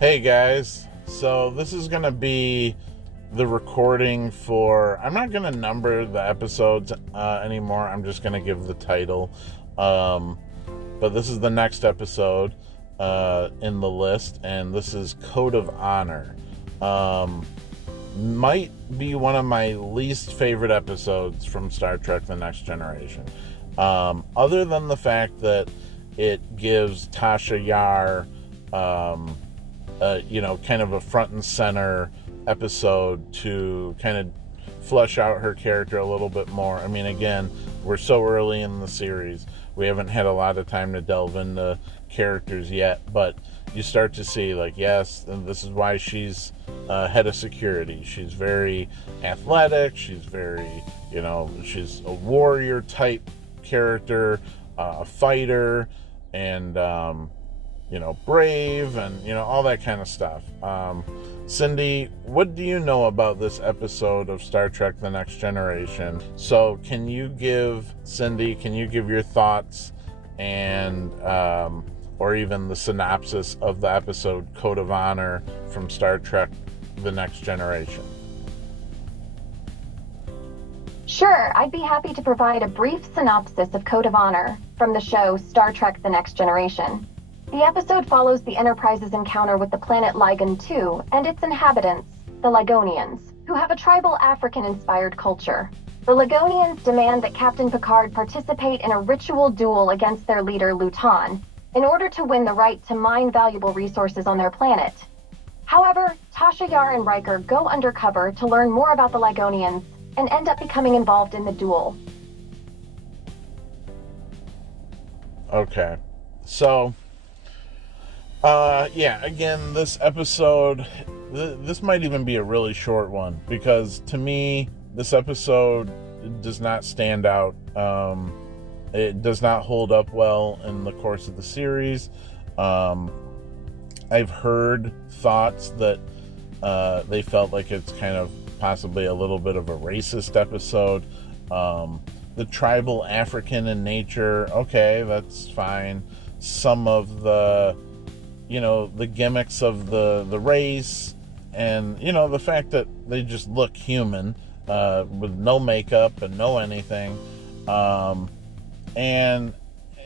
Hey guys, so this is going to be the recording for, I'm not going to number the episodes anymore, I'm just going to give the title, but this is the next episode in the list, and this is Code of Honor. Might be one of my least favorite episodes from Star Trek The Next Generation, other than the fact that it gives Tasha Yar kind of a front and center episode to kind of flesh out her character a little bit more. I mean, again, we're so early in the series. We haven't had a lot of time to delve into characters yet, but you start to see, like, yes, and this is why she's head of security. She's very athletic. She's very, she's a warrior type character, a fighter, and brave, and all that kind of stuff. Cindy, what do you know about this episode of Star Trek The Next Generation? So can you give your thoughts and or even the synopsis of the episode Code of Honor from Star Trek The Next Generation? Sure, I'd be happy to provide a brief synopsis of Code of Honor from the show Star Trek The Next Generation. The episode follows the Enterprise's encounter with the planet Ligon 2 and its inhabitants, the Ligonians, who have a tribal African-inspired culture. The Ligonians demand that Captain Picard participate in a ritual duel against their leader, Luton, in order to win the right to mine valuable resources on their planet. However, Tasha Yar and Riker go undercover to learn more about the Ligonians and end up becoming involved in the duel. Okay, so again, this episode, this might even be a really short one, because to me, this episode does not stand out. It does not hold up well in the course of the series. I've heard thoughts that they felt like it's kind of possibly a little bit of a racist episode. The tribal African in nature, okay, that's fine. Some of the the gimmicks of the race, and the fact that they just look human with no makeup and no anything, and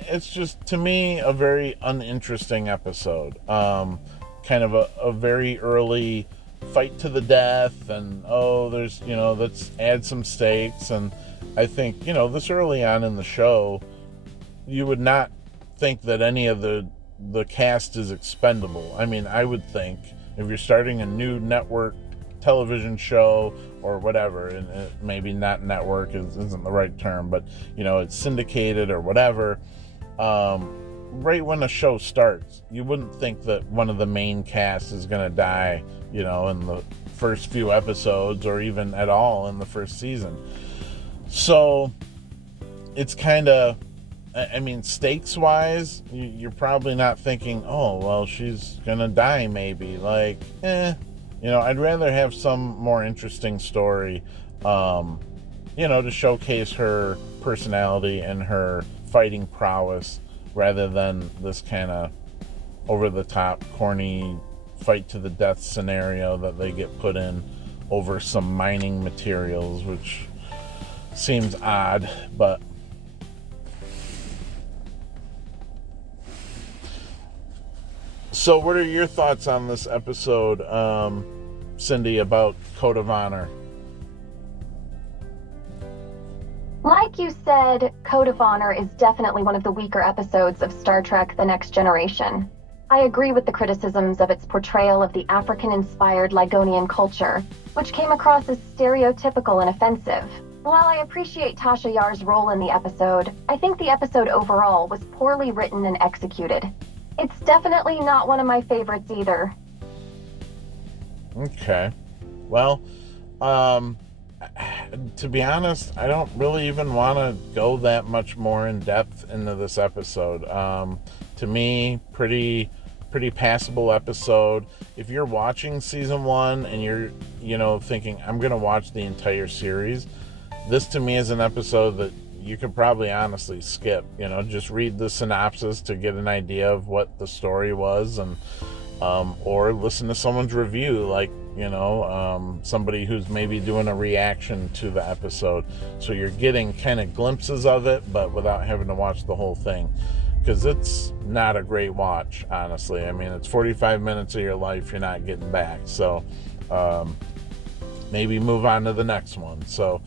it's just, to me, a very uninteresting episode. Kind of a very early fight to the death, and there's let's add some stakes. And I think this early on in the show, you would not think that any of the cast is expendable. I mean, I would think if you're starting a new network television show or whatever, and maybe not network isn't the right term, but it's syndicated or whatever, right when a show starts, you wouldn't think that one of the main cast is going to die in the first few episodes, or even at all in the first season. So it's kind of, I mean, stakes-wise, you're probably not thinking, oh, well, she's gonna die, maybe. Like, I'd rather have some more interesting story, to showcase her personality and her fighting prowess, rather than this kind of over-the-top, corny, fight-to-the-death scenario that they get put in over some mining materials, which seems odd, but so what are your thoughts on this episode, Cindy, about Code of Honor? Like you said, Code of Honor is definitely one of the weaker episodes of Star Trek The Next Generation. I agree with the criticisms of its portrayal of the African-inspired Ligonian culture, which came across as stereotypical and offensive. While I appreciate Tasha Yar's role in the episode, I think the episode overall was poorly written and executed. It's definitely not one of my favorites either. Okay. Well, to be honest, I don't really even want to go that much more in depth into this episode. To me, pretty passable episode. If you're watching season 1 and you're, thinking, I'm going to watch the entire series, this to me is an episode that you could probably honestly skip. Just read the synopsis to get an idea of what the story was, and or listen to someone's review, like, somebody who's maybe doing a reaction to the episode. So you're getting kind of glimpses of it, but without having to watch the whole thing. Because it's not a great watch, honestly. I mean, it's 45 minutes of your life you're not getting back. So maybe move on to the next one. So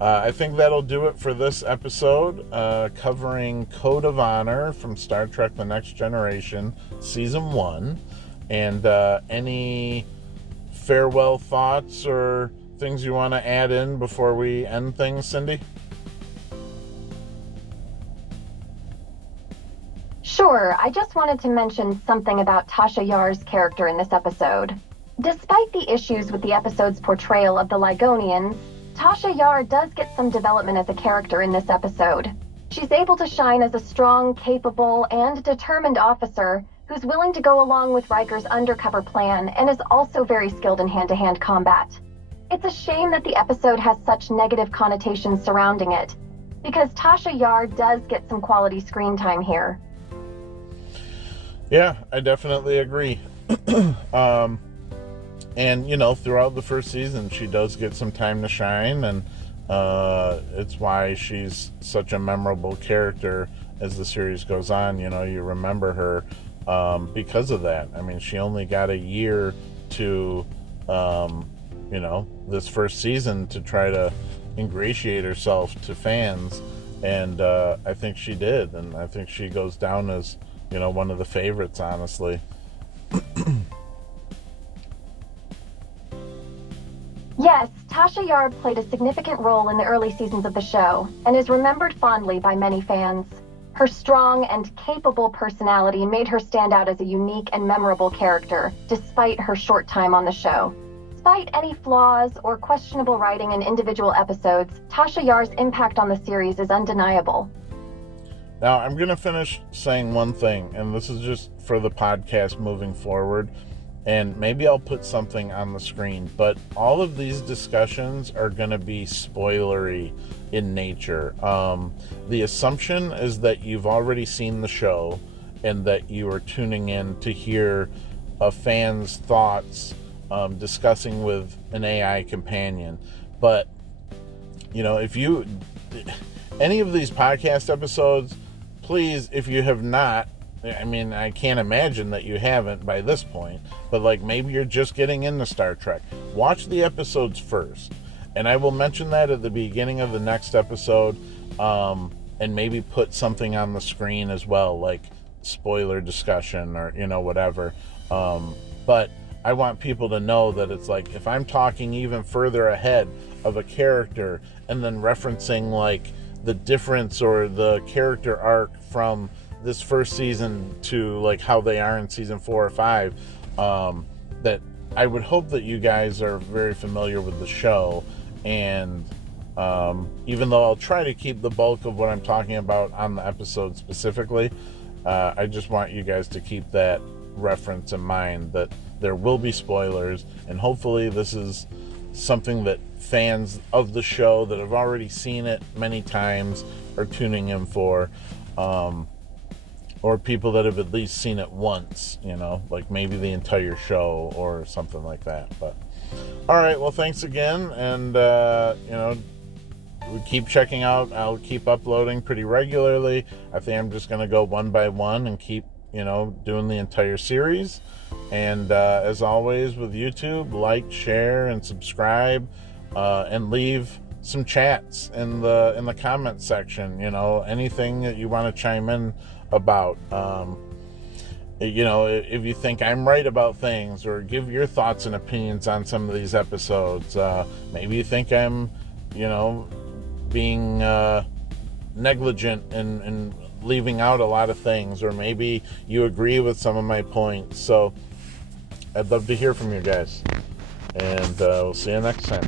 I think that'll do it for this episode, covering Code of Honor from Star Trek The Next Generation, Season 1. And any farewell thoughts or things you want to add in before we end things, Cindy? Sure, I just wanted to mention something about Tasha Yar's character in this episode. Despite the issues with the episode's portrayal of the Ligonians, Tasha Yar does get some development as a character in this episode. She's able to shine as a strong, capable, and determined officer who's willing to go along with Riker's undercover plan and is also very skilled in hand-to-hand combat. It's a shame that the episode has such negative connotations surrounding it, because Tasha Yar does get some quality screen time here. Yeah, I definitely agree. And, throughout the first season, she does get some time to shine, and it's why she's such a memorable character as the series goes on. You remember her because of that. I mean, she only got a year to, this first season to try to ingratiate herself to fans, and I think she did, and I think she goes down as, one of the favorites, honestly. Yes, Tasha Yar played a significant role in the early seasons of the show and is remembered fondly by many fans. Her strong and capable personality made her stand out as a unique and memorable character, despite her short time on the show. Despite any flaws or questionable writing in individual episodes, Tasha Yar's impact on the series is undeniable. Now, I'm going to finish saying one thing, and this is just for the podcast moving forward, and maybe I'll put something on the screen, but all of these discussions are going to be spoilery in nature. The assumption is that you've already seen the show and that you are tuning in to hear a fan's thoughts discussing with an AI companion. But, if you... any of these podcast episodes, please, if you have not, I mean, I can't imagine that you haven't by this point, but maybe you're just getting into Star Trek. Watch the episodes first, and I will mention that at the beginning of the next episode, and maybe put something on the screen as well, like spoiler discussion or, whatever. But I want people to know that it's if I'm talking even further ahead of a character and then referencing the difference or the character arc from this first season to how they are in season 4 or 5, that I would hope that you guys are very familiar with the show, and even though I'll try to keep the bulk of what I'm talking about on the episode specifically, I just want you guys to keep that reference in mind, that there will be spoilers, and hopefully this is something that fans of the show that have already seen it many times are tuning in for, or people that have at least seen it once, maybe the entire show or something like that. But all right, well, thanks again, and we keep checking out. I'll keep uploading pretty regularly. I think I'm just going to go one by one and keep doing the entire series. And as always with YouTube, like, share, and subscribe, and leave some chats in the comment section. Anything that you want to chime in about. If you think I'm right about things, or give your thoughts and opinions on some of these episodes. Maybe you think I'm, being negligent and leaving out a lot of things, or maybe you agree with some of my points. So I'd love to hear from you guys, and we'll see you next time.